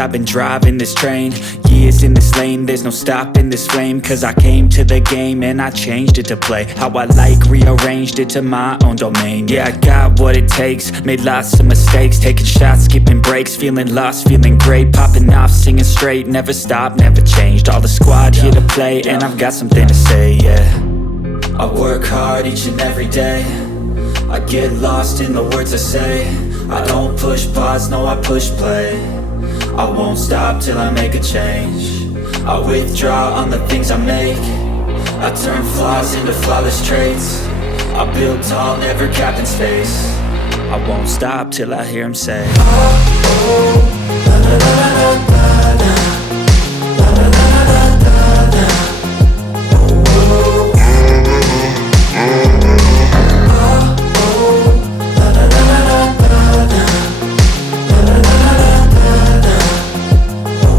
I've been driving this train. Years in this lane, there's no stopping this flame. Cause I came to the game and I changed it to play how I like, rearranged it to my own domain. Yeah, I got what it takes, made lots of mistakes, taking shots, skipping breaks, feeling lost, feeling great, popping off, singing straight, never stopped, never changed. All the squad here to play, and I've got something to say, yeah. I work hard each and every day, I get lost in the words I say. I don't push pause, no I push play. I won't stop till I make a change. I withdraw on the things I make. I turn flaws into flawless traits. I build tall, never capped in space. I won't stop till I hear him say, oh, oh, la la la la la la, la la la la la la, oh, oh, la la la la la la, la la la la la, oh,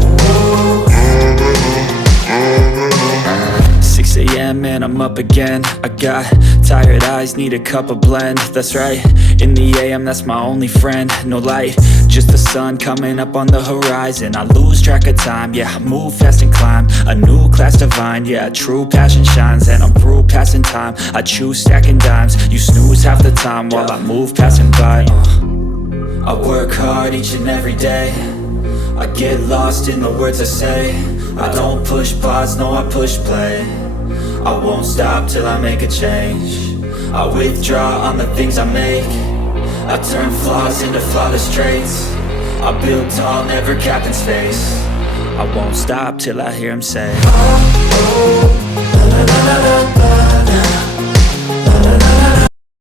6 a.m. and I'm up again. I got tired eyes, need a cup of blend. That's right, in the AM, that's my only friend. No light, just the sun coming up on the horizon. I lose track of time, yeah, I move fast and climb a new class divine, yeah, true passion shines. And I'm through passing time, I choose stacking dimes. You snooze half the time while I move passing by. I work hard each and every day, I get lost in the words I say. I don't push pause, no I push play. I won't stop till I make a change. I withdraw on the things I make. I turn flaws into flawless traits. I build tall, never capped in space. I won't stop till I hear him say, oh, oh, la la la la la.